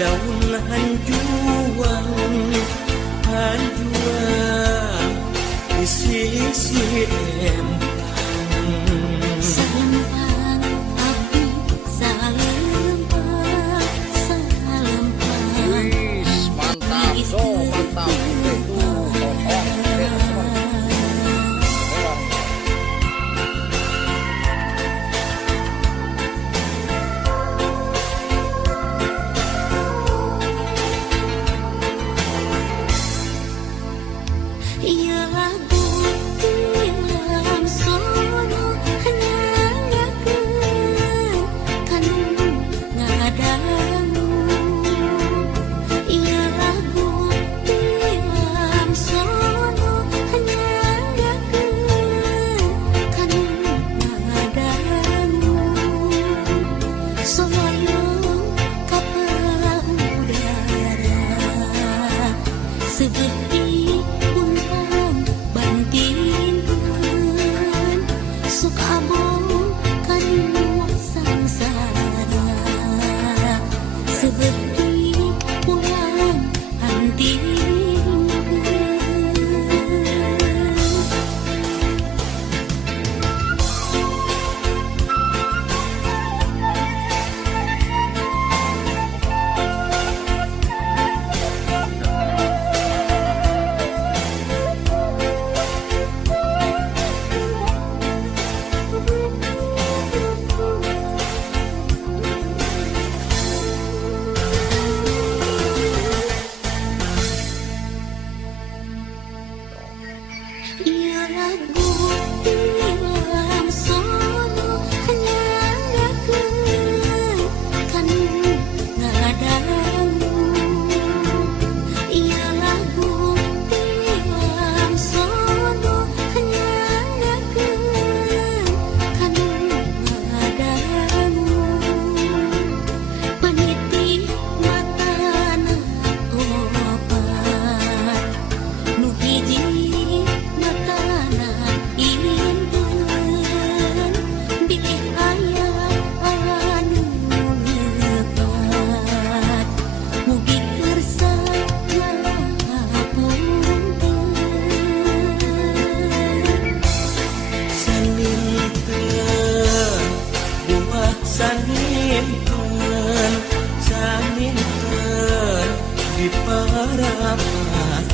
daun hanjuang di sisi empang Salempang abdi salempang Wis mantap so mantap itu Ya lagu tilam sono nyanyakeun kan ngadamu Ya lagu tilam sono nyanyakeun kan ngadamu Soyoong kapelah udara seperti Abong kanu sangsara seperti pulang anting Ya lagu tilam sono nyanyakeun kan ngadamu Ya lagu tilam sono nyanyakeun kan ngadamu Peniti matana opat nu hiji bilih aya anu lepat mugi kersa ngapunten saninten buah saninten di parapatan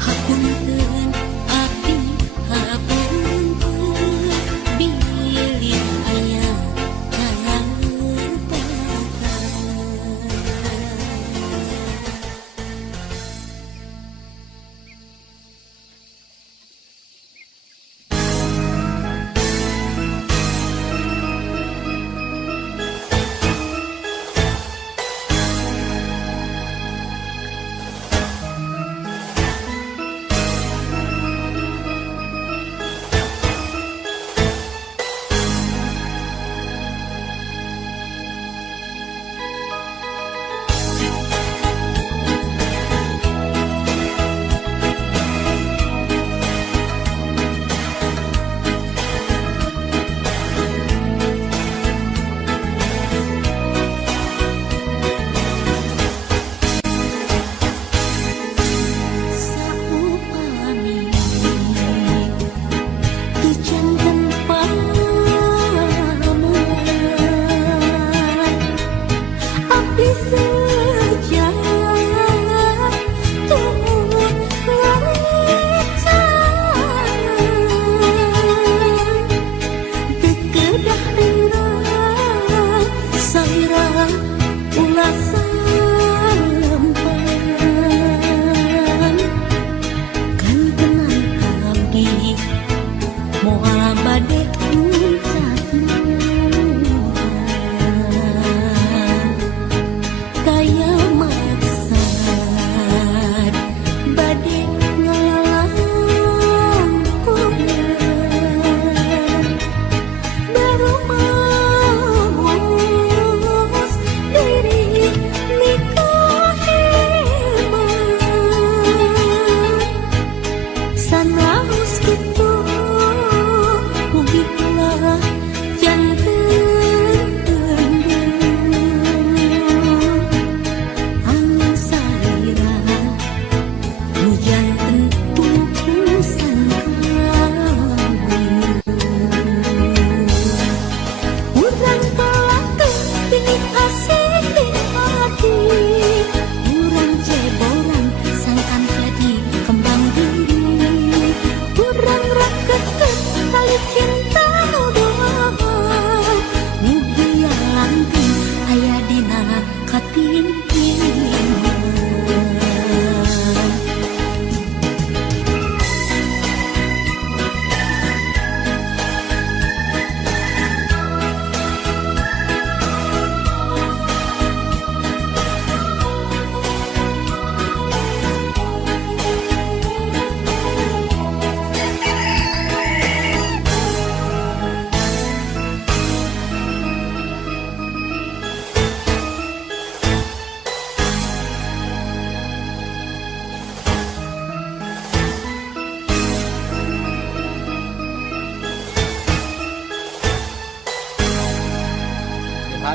hapunten abdi hapunten bilih aya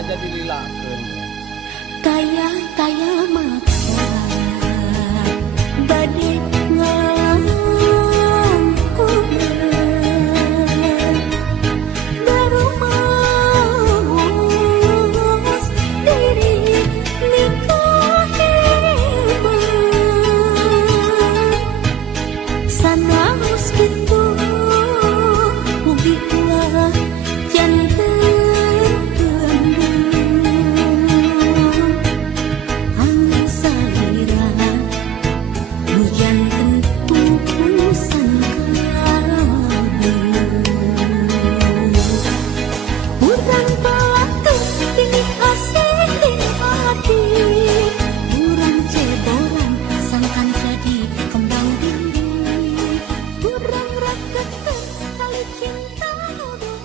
aja dililakeun. Kaya maksa bade ngalangkungan baru maus diri nikah hebat sanaos kitu mugi ulah janten angin salira nu janten pupusan urang palakeun kini asih di hati urang ceboran sangkan jadi kembang biru urang rakeun tali cinta doa.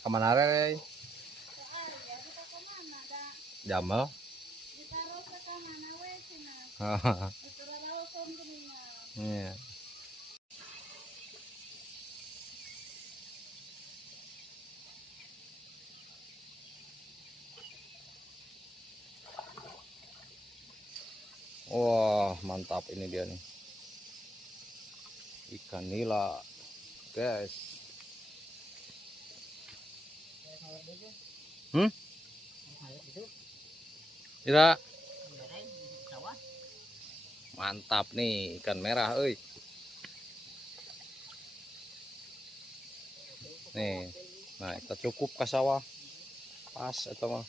Kemana re? Jamal. Iya. Wah, mantap ini dia nih. Ikan nila, guys. Tidak. Mantap nih ikan merah, euy. Nih, nah kita cukup ke sawah. Pas atau mah.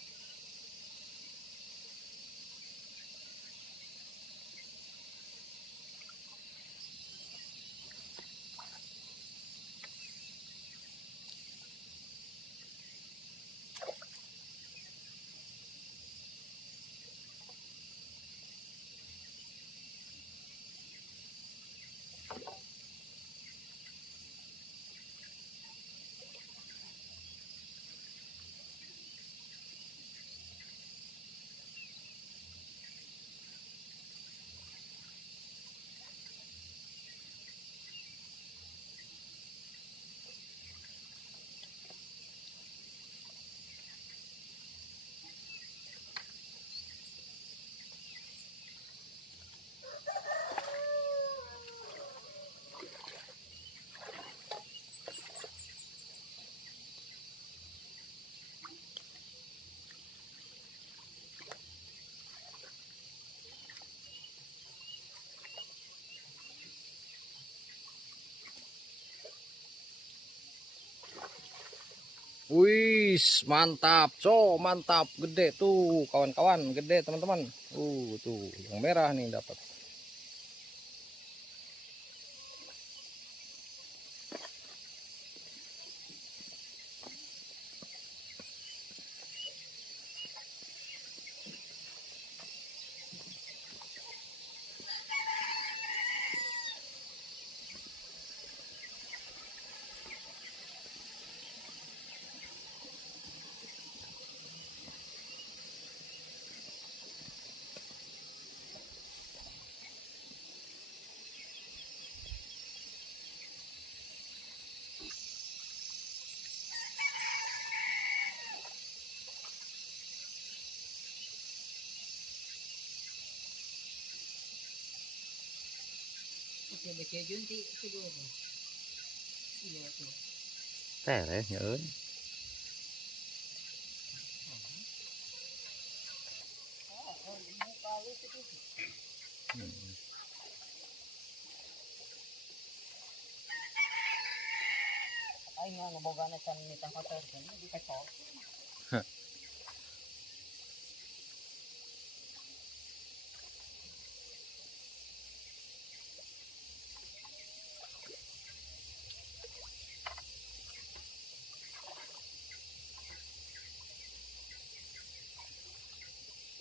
Wih, mantap, mantap, gede tuh, kawan-kawan, gede teman-teman. Tuh, yang merah nih dapat. baca junti siguro. Iya tu. แต่เลยเอ้ย Oh, ini kalau itu. อืม Ay nga naboga na sa nitang hotel kan di ka to.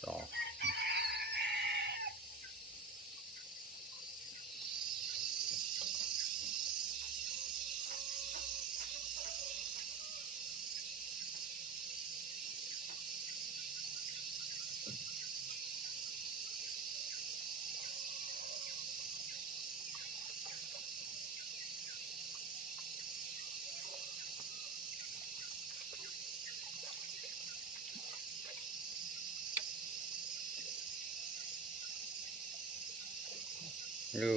ต่อ ดู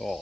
อ๋อ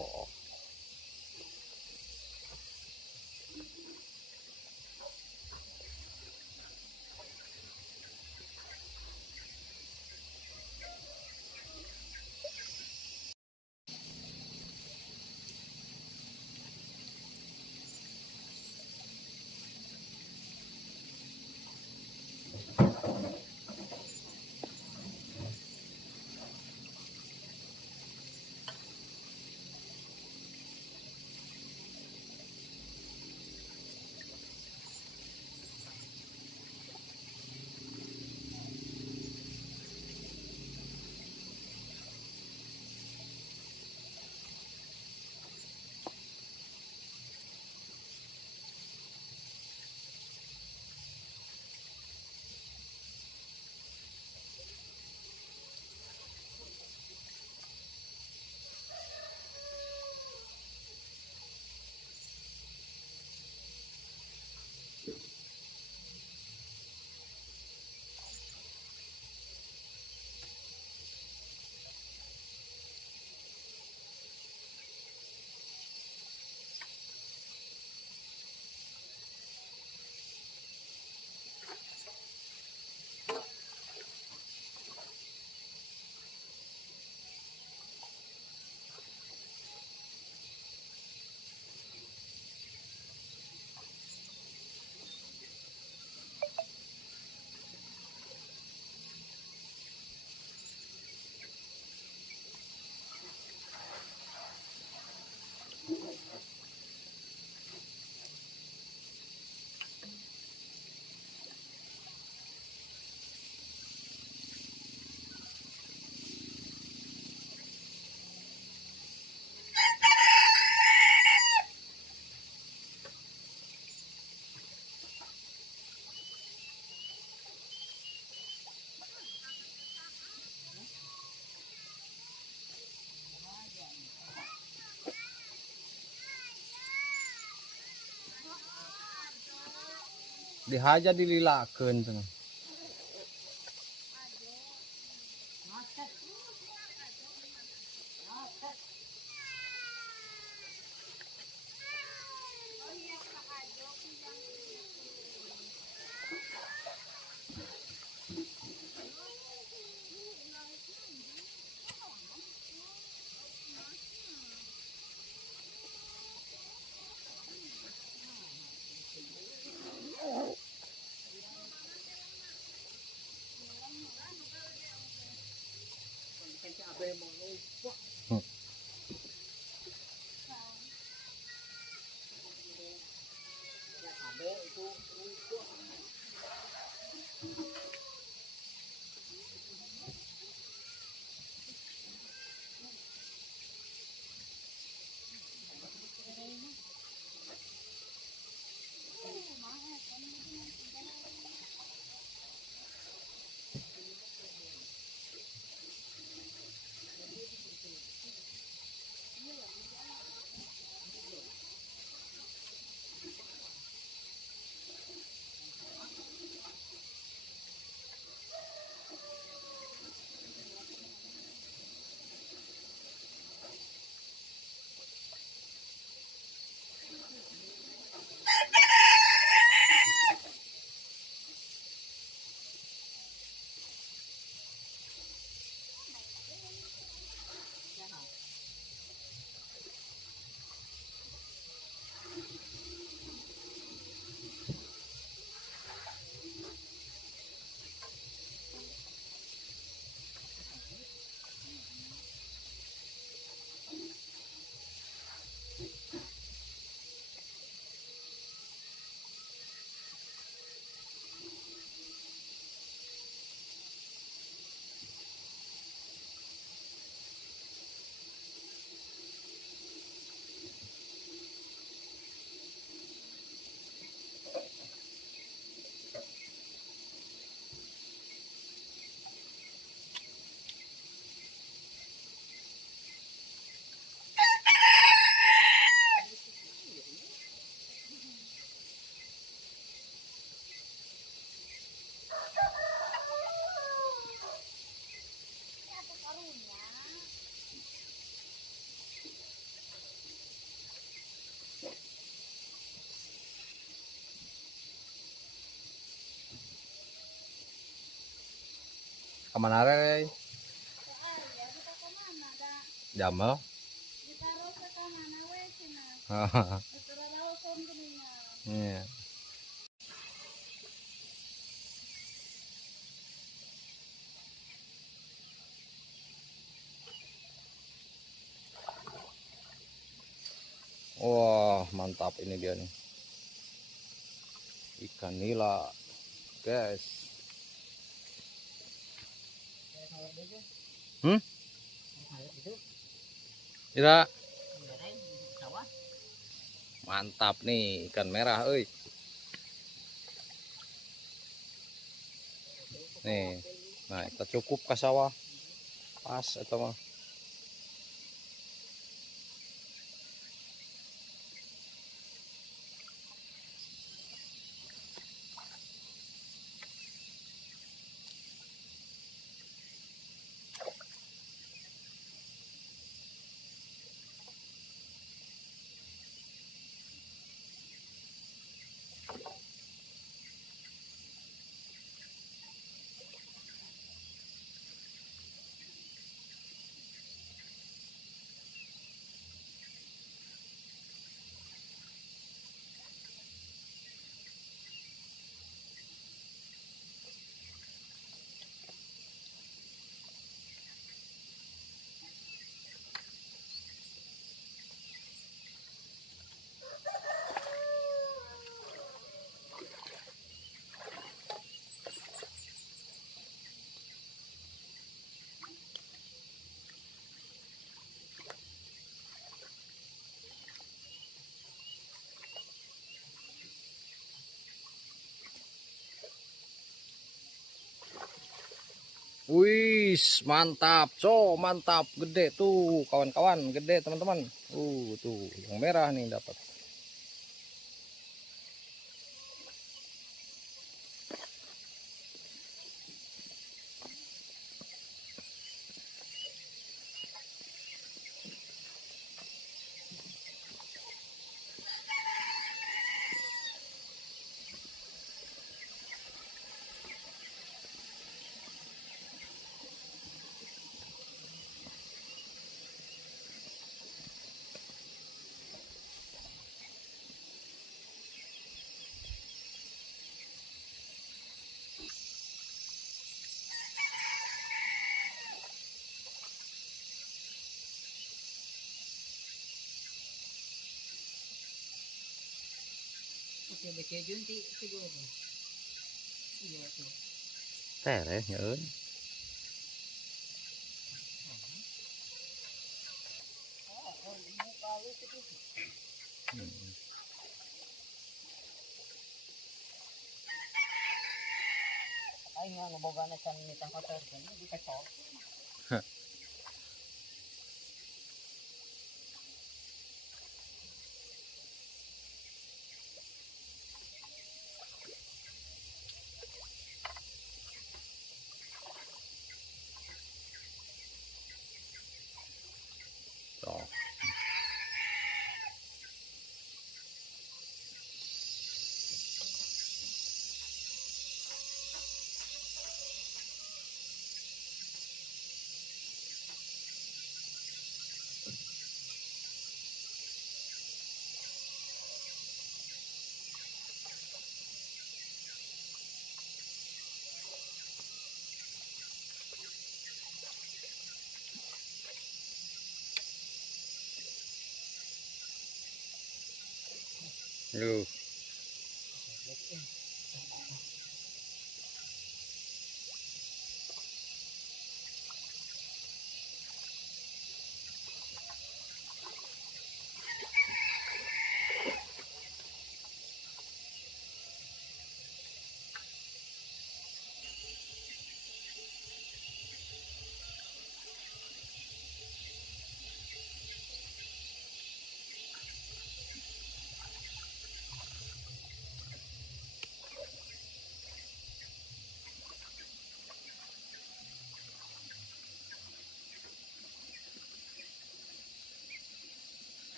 Dihaja dililakeun cenah. Kemana Rey? Jamal. Iya. Wah, mantap ini dia nih. Ikan nila, guys. Tidak. Mantap nih ikan merah, euy. Nih, nah kita cukup ke sawah. Pas atau mah. Wih, mantap, mantap, gede tuh, kawan-kawan, gede teman-teman. Tuh, yang merah nih dapat. baca junti siguro. Iya tuh. แต่เลยเอ้ย Oh, ini kalau itu. อืม Ay nga naboga na sa nitang kotor kan, di ka to. ต่อ ดู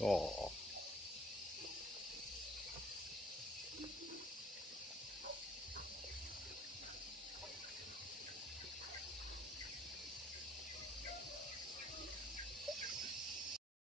อ๋อ